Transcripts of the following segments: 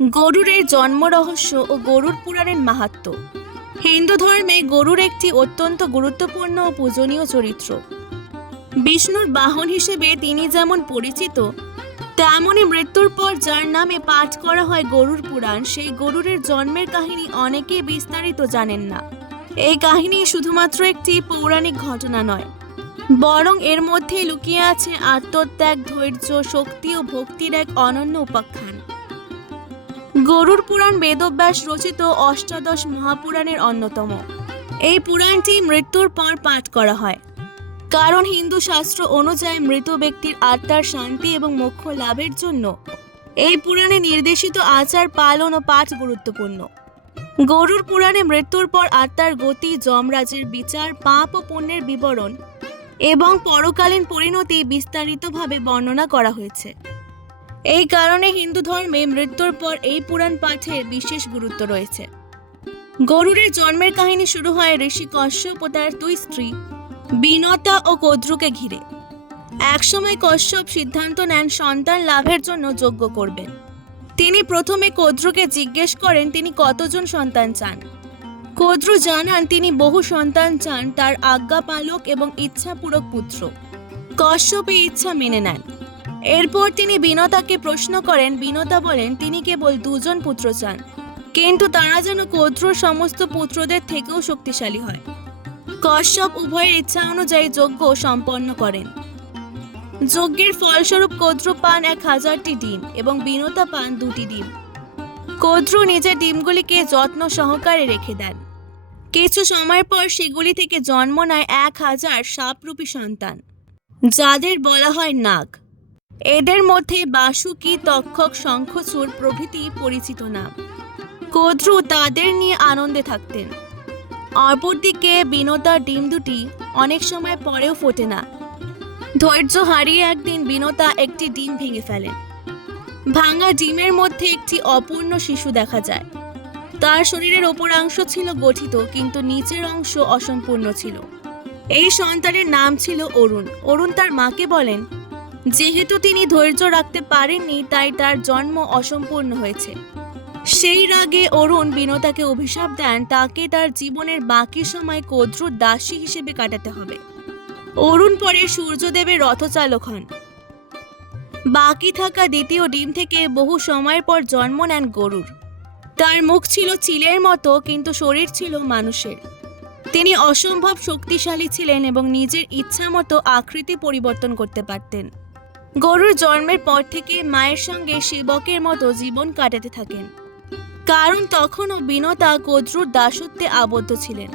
গরুরের জন্ম রহস্য ও গরুর পুরাণের মাহাত্ম্য হিন্দু ধর্মে গরুর একটি অত্যন্ত গুরুত্বপূর্ণ ও পূজনীয় চরিত্র। বিষ্ণুর বাহন হিসেবে তিনি যেমন পরিচিত, তেমনই মৃত্যুর পর যার নামে পাঠ করা হয় গরুর পুরাণ, সেই গরুরের জন্মের কাহিনী অনেকেই বিস্তারিত জানেন না। এই কাহিনী শুধুমাত্র একটি পৌরাণিক ঘটনা নয়, বরং এর মধ্যে লুকিয়ে আছে আত্মত্যাগ, ধৈর্য, শক্তি ও ভক্তির এক অনন্য উপাখ্যান। গরুর পুরাণ বেদব্যাস রচিত অষ্টাদশ মহাপুরাণের অন্যতম। এই পুরাণটি মৃত্যুর পর পাঠ করা হয়। কারণ হিন্দু শাস্ত্র অনুযায়ী মৃত ব্যক্তির আত্মার শান্তি এবং মোক্ষ লাভের জন্য এই পুরাণে নির্দেশিত আচার পালন ও পাঠ গুরুত্বপূর্ণ। গরুর পুরাণে মৃত্যুর পর আত্মার গতি, যমরাজের বিচার, পাপ ও পুণ্যের বিবরণ এবং পরকালীন পরিণতি বিস্তারিতভাবে বর্ণনা করা হয়েছে। এই কারণে হিন্দু ধর্মে মৃত্যুর পর এই পুরাণ পাঠের বিশেষ গুরুত্ব রয়েছে। গরুরের জন্মের কাহিনী শুরু হয় ঋষি কশ্যপ ও তার দুই স্ত্রী, বিনতা ও কদ্রুকে ঘিরে। একসময় কশ্যপ সিদ্ধান্ত নেন সন্তান লাভের জন্য যোগ্য করবেন। তিনি প্রথমে কদ্রুকে জিজ্ঞেস করেন, তিনি কতজন সন্তান চান? কদ্রু জানান, তিনি বহু সন্তান চান, তার আজ্ঞা পালক এবং ইচ্ছাপূরক পুত্র। কশ্যপ এই ইচ্ছা মেনে নেন। এরপর তিনি বিনতাকে প্রশ্ন করেন, বিনতা বলেন, তিনি কেবল দুজন পুত্র চান। কিন্তু তারা যেন কদ্রুর সমস্ত পুত্রদের থেকেও শক্তিশালী হয়। কশ্যপ উভয়ের ইচ্ছা অনুযায়ী যজ্ঞ সম্পন্ন করেন। যজ্ঞের ফলস্বরূপ কদ্রু পান এক হাজারটি ডিম এবং বিনতা পান দুটি ডিম। কদ্রু নিজের ডিমগুলিকে যত্ন সহকারে রেখে দেন। কিছু সময় পর সেগুলি থেকে জন্ম নেয় এক হাজার সাপরূপী সন্তান, যাদের বলা হয় নাগ। এদের মধ্যে বাসুকি, তক্ষক শঙ্খচূড় প্রভৃতি পরিচিত নাম কদ্রু তাদের নিয়ে আনন্দে থাকতেন। অপরদিকে বিনতার ডিম দুটি অনেক সময় পরেও ফোটে না। ধৈর্য হারিয়ে একদিন বিনতা একটি ডিম ভেঙে ফেলেন ভাঙা ডিমের মধ্যে একটি অপূর্ণ শিশু দেখা যায়। তার শরীরের ওপরাংশ ছিল গঠিত, কিন্তু নিচের অংশ অসম্পূর্ণ ছিল। এই সন্তানের নাম ছিল অরুণ। অরুণ তার মাকে বলেন যেহেতু তিনি ধৈর্য রাখতে পারেননি, তাই তার জন্ম অসম্পূর্ণ হয়েছে। সেই রাগে অরুণ বিনতাকে অভিশাপ দেন, তাকে তার জীবনের বাকি সময় কদ্রুর দাসী হিসেবে কাটাতে হবে। অরুণ পরে সূর্যদেবের রথচালক হন। বাকি থাকা দ্বিতীয় ডিম থেকে বহু সময়ের পর জন্ম নেন গরুর। তার মুখ ছিল চিলের মতো, কিন্তু শরীর ছিল মানুষের। তিনি অসম্ভব শক্তিশালী ছিলেন এবং নিজের ইচ্ছা মতো আকৃতি পরিবর্তন করতে পারতেন। গরুর জন্মের পর থেকে মায়ের সঙ্গে সেবকের মতো জীবন কাটাতে থাকেন। কারণ তখনও বিনতা কদ্রুর দাসত্বে আবদ্ধ ছিলেন।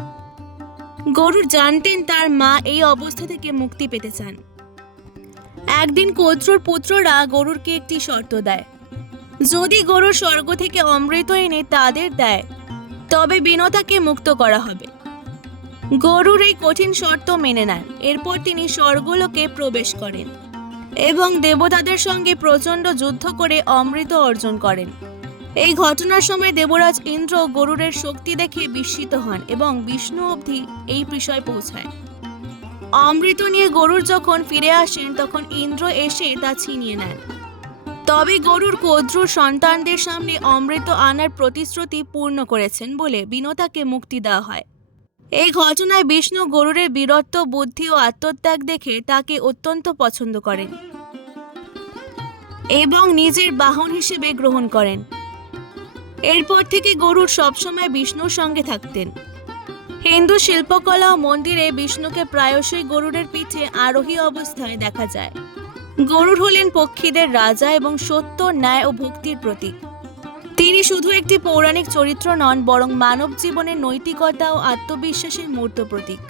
গরুর জানতেন তার মা এই অবস্থা থেকে মুক্তি পেতে চান। একদিন কদ্রুর পুত্ররা গরুরকে একটি শর্ত দেয়। যদি গরুর স্বর্গ থেকে অমৃত এনে তাদের দেয়, তবে বিনতাকে মুক্ত করা হবে। গরুর এই কঠিন শর্ত মেনে নেন। এরপর তিনি স্বর্গলোকে প্রবেশ করেন। এবং দেবতাদের সঙ্গে প্রচণ্ড যুদ্ধ করে অমৃত অর্জন করেন। এই ঘটনার সময় দেবরাজ ইন্দ্র গরুরের শক্তি দেখে বিস্মিত হন এবং বিষ্ণু অবধি এই বিষয় পৌঁছায়। অমৃত নিয়ে গরুর যখন ফিরে আসেন, তখন ইন্দ্র এসে তা ছিনিয়ে নেন। তবে গরুর কদ্রুর সন্তানদের সামনে অমৃত আনার প্রতিশ্রুতি পূর্ণ করেছেন বলে বিনতাকে মুক্তি দেওয়া হয়। এই ঘটনায় বিষ্ণু গরুরের বীরত্ব, বুদ্ধি ও আত্মত্যাগ দেখে তাকে অত্যন্ত পছন্দ করেন এবং নিজের বাহন হিসেবে গ্রহণ করেন। এরপর থেকে গরুর সবসময় বিষ্ণুর সঙ্গে থাকতেন। হিন্দু শিল্পকলা ও মন্দিরে বিষ্ণুকে প্রায়শই গরুরের পিঠে আরোহী অবস্থায় দেখা যায়। গরুর হলেন পক্ষীদের রাজা এবং সত্য, ন্যায় ও ভক্তির প্রতীক। তিনি শুধু একটি পৌরাণিক চরিত্র নন, বরং মানব জীবনের নৈতিকতা ও আত্মবিশ্বাসের মূর্ত প্রতীক।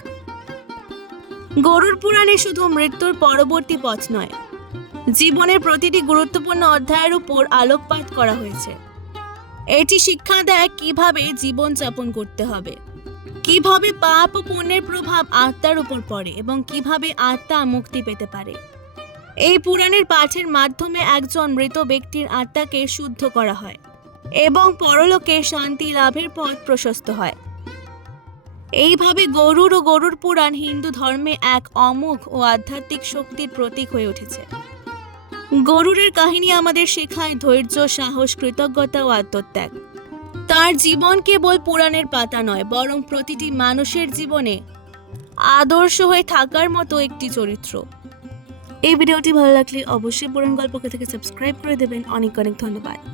গরুর পুরাণে শুধু মৃত্যুর পরবর্তী পথ নয়, জীবনের প্রতিটি গুরুত্বপূর্ণ অধ্যায়ের উপর আলোকপাত করা হয়েছে। এটি শিক্ষা দেয় কীভাবে জীবন যাপন করতে হবে, কীভাবে পাপ ও পুণ্যের প্রভাব আত্মার উপর পড়ে এবং কীভাবে আত্মা মুক্তি পেতে পারে। এই পুরাণের পাঠের মাধ্যমে একজন মৃত ব্যক্তির আত্মাকে শুদ্ধ করা হয়। এবং পরলোকে শান্তি লাভের পথ প্রশস্ত হয়। এইভাবে গরুর ও গরুর পুরাণ হিন্দু ধর্মে এক অমোঘ ও আধ্যাত্মিক শক্তির প্রতীক হয়ে উঠেছে। গরুরের কাহিনী আমাদের শেখায় ধৈর্য, সাহস, কৃতজ্ঞতা ও আত্মত্যাগ। তার জীবন কেবল পুরাণের পাতা নয়, বরং প্রতিটি মানুষের জীবনে আদর্শ হয়ে থাকার মতো একটি চরিত্র। এই ভিডিওটি ভালো লাগলে অবশ্যই পুরাণ গল্পকে থেকে সাবস্ক্রাইব করে দেবেন। অনেক অনেক ধন্যবাদ।